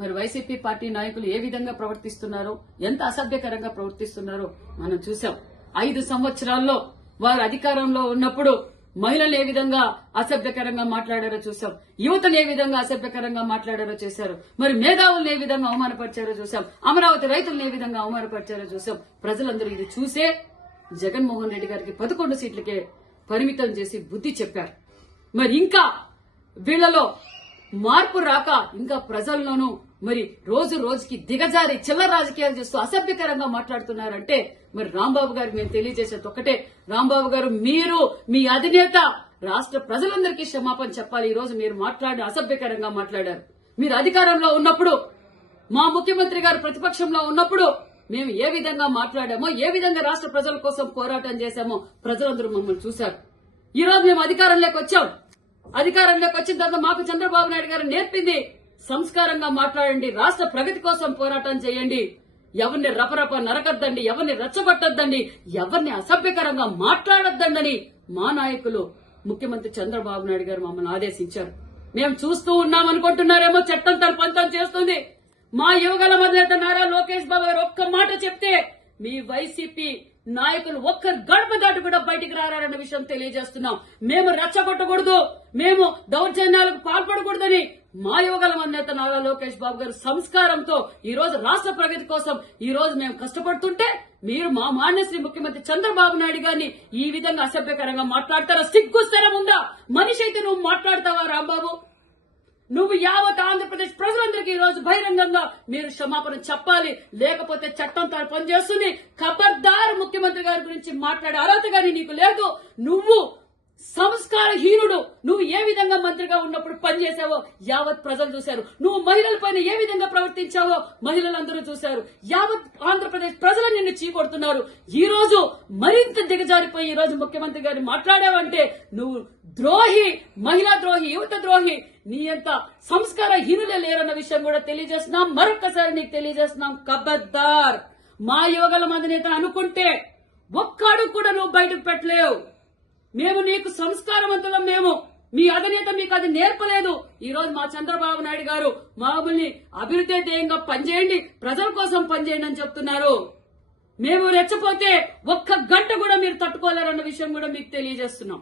మరి YCP party నాయకులు ఏ విధంగా ప్రవర్తిస్తున్నారో, ఎంత అసభ్యకరంగా ప్రవర్తిస్తున్నారో మనం చూసాం. 5 సంవత్సరాల్లో వారు అధికారంలో ఉన్నప్పుడు మహిళలు ఏ విధంగా అసభ్యకరంగా మాట్లాడారో చూసాం. యువతను ఏ విధంగా అసభ్యకరంగా మాట్లాడారో చేశారు. మరి మేధావులను ఏ విధంగా అవమానపరిచారో చూసాం. అమరావతి రైతులను ఏ విధంగా అవమానపరిచారో చూసాం. ప్రజలందరూ ఇది చూసే జగన్మోహన్ రెడ్డి గారికి 11 సీట్లకే పరిమితం చేసి బుద్ధి చెప్పారు. మరి ఇంకా వీళ్లలో మార్పు రాక ఇంకా ప్రజల్లోనూ మరి రోజు రోజుకి దిగజారి చిల్లర రాజకీయాలు చేస్తూ అసభ్యకరంగా మాట్లాడుతున్నారంటే మరి రాంబాబు గారికి మేము తెలియజేసేది ఒకటే, రాంబాబు గారు మీరు మీ అధినేత రాష్ట్ర ప్రజలందరికీ క్షమాపణ చెప్పాలి. ఈ రోజు మీరు అసభ్యకరంగా మాట్లాడారు. మీరు అధికారంలో ఉన్నప్పుడు, మా ముఖ్యమంత్రి గారు ప్రతిపక్షంలో ఉన్నప్పుడు మేము ఏ విధంగా మాట్లాడామో, ఏ విధంగా రాష్ట్ర ప్రజల కోసం పోరాటం చేశామో ప్రజలందరూ మమ్మల్ని చూశారు. ఈ రోజు మేము అధికారంలోకి వచ్చాం. అధికారంలోకి వచ్చిన తర్వాత మాకు చంద్రబాబు నాయుడు గారు నేర్పింది సంస్కారంగా మాట్లాడండి, రాష్ట్ర ప్రగతి కోసం పోరాటం చేయండి, ఎవరిని రపరప నరకద్దండి, ఎవరిని రెచ్చగొట్టద్దండి, ఎవరిని అసభ్యకరంగా మాట్లాడొద్దండని మా నాయకులు ముఖ్యమంత్రి చంద్రబాబు నాయుడు గారు మమ్మల్ని ఆదేశించారు. మేము చూస్తూ ఉన్నామనుకుంటున్నారేమో, చట్టం తన పంతం చేస్తుంది. మా యువగల అధినేత నారా లోకేష్ బాబు గారు ఒక్క మాట చెప్తే మీ వైసీపీ నాయకులు ఒక్క గడప దాటి కూడా బయటికి రారన్న విషయం తెలియజేస్తున్నాం. మేము రెచ్చగొట్టకూడదు, మేము దౌర్జన్యాలకు పాల్పడకూడదని మా యువగల అధినేత నారా లోకేష్ బాబు గారు సంస్కారంతో ఈ రోజు రాష్ట్ర ప్రగతి కోసం ఈ రోజు మేము కష్టపడుతుంటే మీరు మా మాన్యశ్రీ ముఖ్యమంత్రి చంద్రబాబు నాయుడు గారిని ఈ విధంగా అసభ్యకరంగా మాట్లాడతారా? సిగ్గుస్తరం ఉందా? మనిషి అయితే నువ్వు మాట్లాడతావా రాంబాబు? నువ్వు యావత్ ఆంధ్రప్రదేశ్ ప్రజలందరికీ ఈ రోజు బహిరంగంగా మీరు క్షమాపణ చెప్పాలి, లేకపోతే చట్టం తన పనిచేస్తుంది. ఖబర్దార్ ముఖ్యమంత్రి గారి గురించి మాట్లాడే అర్హత గాని నీకు లేదు. నువ్వు సంస్కారహీనుడు. నువ్వు ఏ విధంగా మంత్రిగా ఉన్నప్పుడు పనిచేసావో యావత్ ప్రజలు చూశారు. నువ్వు మహిళలపైన ఏ విధంగా ప్రవర్తించావో మహిళలందరూ చూశారు. యావత్ ఆంధ్రప్రదేశ్ ప్రజలు నిన్ను చీకొడుతున్నారు. ఈ రోజు మరింత దిగజారిపోయి ఈ రోజు ముఖ్యమంత్రి గారిని మాట్లాడావంటే నువ్వు ద్రోహి, మహిళా ద్రోహి, యువత ద్రోహి. నీ అంత సంస్కారహీనులే లేరన్న విషయం కూడా తెలియజేస్తున్నాం. మరొక్కసారి నీకు తెలియజేస్తున్నాం, ఖబర్దార్. మా యువగల అధినేత అనుకుంటే ఒక్క అడుగు కూడా నువ్వు బయటకు పెట్టలేవు. మేము నీకు సంస్కారవంతులం. మేము మీ అధినేత మీకు అది నేర్పలేదు. ఈ రోజు మా చంద్రబాబు నాయుడు గారు మమ్మల్ని అభివృద్ధి ధ్యేయంగా పనిచేయండి, ప్రజల కోసం పనిచేయండి అని చెప్తున్నారు. మేము రెచ్చపోతే ఒక్క గంట కూడా మీరు తట్టుకోలేరన్న విషయం కూడా మీకు తెలియజేస్తున్నాం.